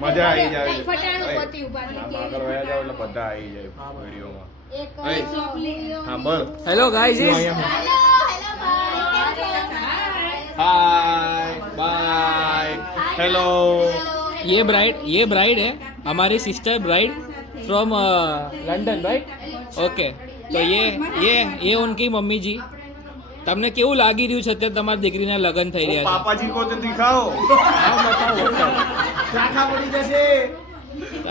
મજા આવી જાય આગળ વયા જાવ એટલે બધા આવી જાય વિડીયોમાં. હા બોલ. Hello guys. Hi bye hello. ये ब्राइड है हमारी sister bride from London right. Okay तो ये उनकी मम्मी जी. તમને કેવું લાગી રહ્યું છે અત્યારે તમારી દીકરીના લગ્ન થઈ રહ્યા છે? પાપાજી કો તો દિખાઓ. હા બતાવો. શાખા પડી જશે.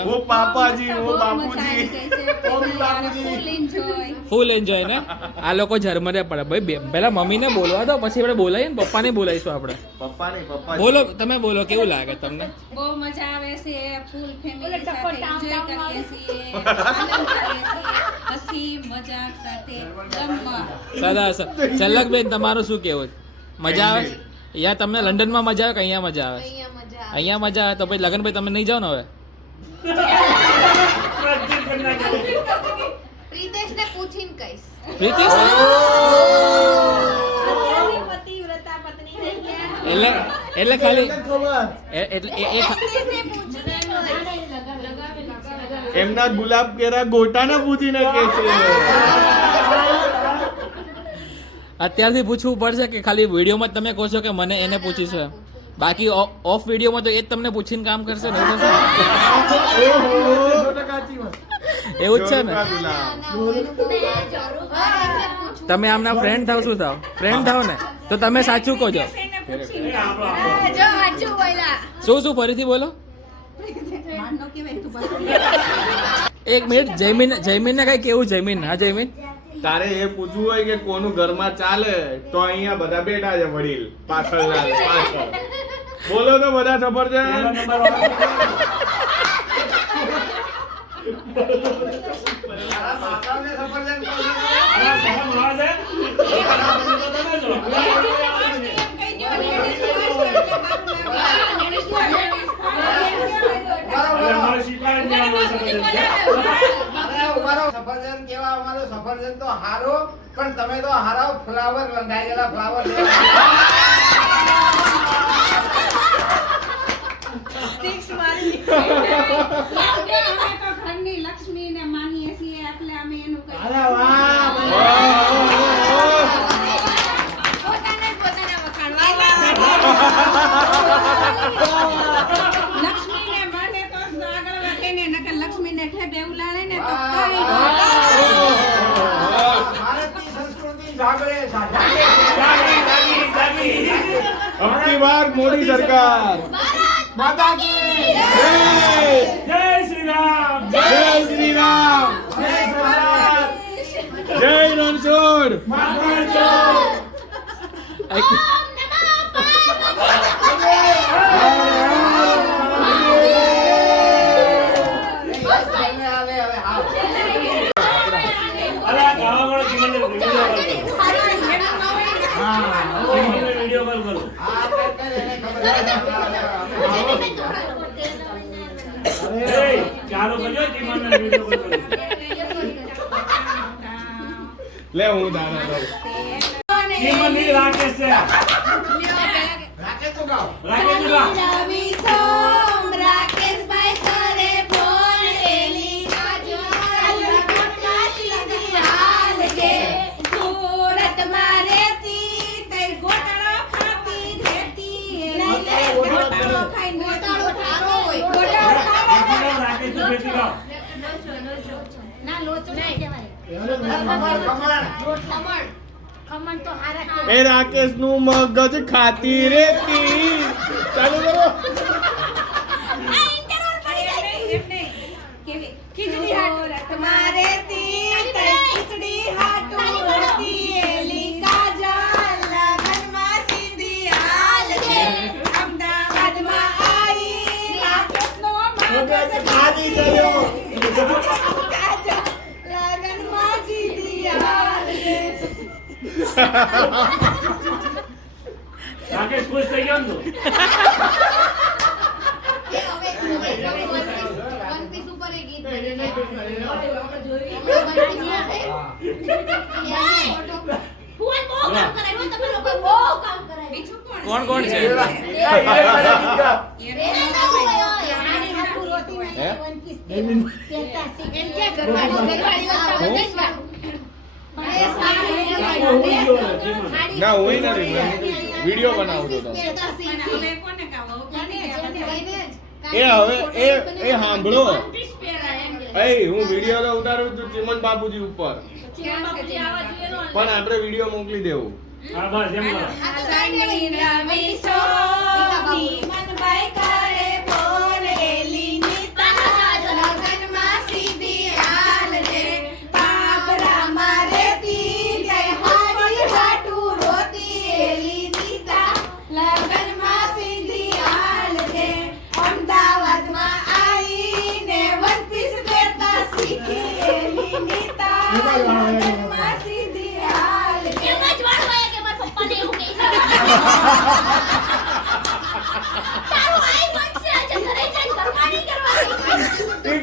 वो पापाजी वो बापूजी ફૂલ એન્જોય ને. આ લોકો ઝરમરે પડે ભાઈ. પહેલા મમ્મીને બોલવા દો પછી આપણે બોલાવીએ ને પપ્પાને બોલાવીશું આપણે. પપ્પા બોલો તમે બોલો કેવું લાગે તમને? બહુ મજા આવે છે. ફૂલ ફેમિલી સાથે એન્જોય કરીએ છીએ, આનંદ કરીએ છીએ, હસી મજાક સાથે જમવા. સરસ. ચલકબેન તમારું શું કહેવું? મજા આવે યા તમને લંડનમાં મજા આવે કે અહીંયા મજા આવે? અહીંયા મજા આવે તો ભાઈ લગન ભાઈ તમે નહીં જાઓ ને હવે? પ્રીતેશ ને પૂછીને કહીશ. પ્રીતેશ એટલે ખાલી એમના ગુલાબ કેરા ગોટાના પૂછીને કે છે. અત્યારથી પૂછવું પડશે કે ખાલી વિડીયોમાં તમે કહો છો કે મને એને પૂછ્યું છે, બાકી ઓફ વિડીયોમાં તો એ જ તમને પૂછીને કામ કરશે ને? એવું જ છે ને. તમે આમના ફ્રેન્ડ થાવ શું થાવ? ફ્રેન્ડ થાવ ને તો તમે સાચું કહો છો. શું ફરીથી બોલો. એક મિનિટ જયમીન ને કઈ કેવું? જયમીન હા જયમીન તારે એ પૂછવું હોય કે કોનું ઘરમાં ચાલે તો અહીંયા બધા બેઠા છે વડીલ પાછળ. બોલો તો બધા સફરજન. અમારો સફરજન કેવા અમારો સફરજન તો હારો પણ તમે તો હારાઓ ફ્લાવર રંગાઈ ગયેલા ફ્લાવર અમે તો ઘરની લક્ષ્મીને માનીએ છીએ એટલે અમે એનું કઈ અરે વાહ પોતાના વખાણવા લક્ષ્મીને માને તો આગળ વધે ને નકર લક્ષ્મીને ઠેબે ઉલાળે ને તો કઈ ભારતની સંસ્કૃતિ જાગરે अब की बार मोदी सरकार માતા કી जय श्री राम जय श्री राम જય સરદાર जय रणछोड़ અલા ગાવાવાળો જીવનને વિડિયો કોલ કરો. એ ચાલો કરજો જીવનને વિડિયો કોલ કરો. ले हूँ दादा दो જીવનની રાકેશ છે. રાકેશ તો ગાઓ રાકેશ નું ગાઓ. રવિ સોમ રાકેશભાઈ કરે ફોન એલી હાલ છે સુરત માં રહેતી તે ગોટાળો ખાતી રહેતી ગોટાળો ખાઈ ગોટાળો ઠારો હોય. ગોટાળો ખાવા રાકેશ નું બેટી ગાઓ. ના લોચો નહીં કહેવાય. ખમણ તો હારા કહેવાય. ए राकेश नु मगज खाती रहती चालू करो ખીચડી હાટ મારે તી ખીચડી હાટુ હતી એલી કાજલ લગનમાં સીધી હાલ છે અમદાવાદમાં આવી રાકેશનો મગજ ખાલી ગયો કાજલ લગનમાં સીધી હાલ છે રાકેશ ખુશ થઈ ગયો ને તું? વન પીસ ઉપર એક ગીત બની કોણ કોણ છે ના હું નથી વિડિયો બનાવું છું તમે એ હવે એ સાંભળો એ હું વિડિયો તો ઉતારું છું ચિમન બાપુજી ઉપર પણ આપણે વિડિયો મોકલી દેવું હા બસ એમ કરો. અમદાવાદમાં આવીને વન પીસ પહેરતા શીખી એલી નીતા લગનમાં સીધી હાલ છે.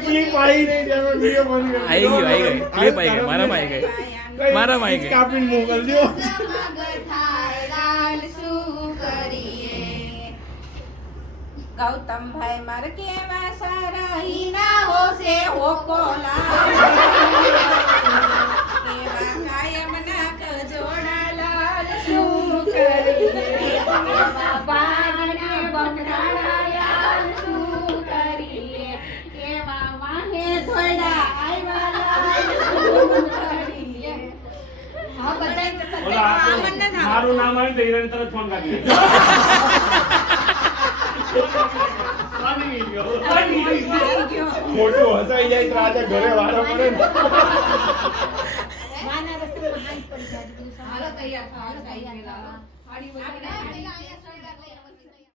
क्लिप आई नहीं जब वीडियो बंद कर आई गई क्लिप आई गई माराમાં આવી ગઈ મારામાં આવી ગઈ कापी मोकल दियो મગર થાય લાલ શું કરીએ ગૌતમભાઈ માર કેવા સારા હીના હોશે હોકોલા કેવા કાયમ નાક જોડા લાલ શું કરીએ બાબાને બકરાડા લાલ શું કરીએ કેવા વાહે ધોડા આવ્યા લાલ શું કરીએ હા બધાય ઓલા આપણે મારું નામ આવ્યું તો હિરણ તરત ફોન કાઢી દે. મોટું હસાઈ જાય તો આજે ઘરે વારો પડે ને હાલો તૈયાર થાવ. તૈયાર થાવ. આપણે પેલા અહીંયા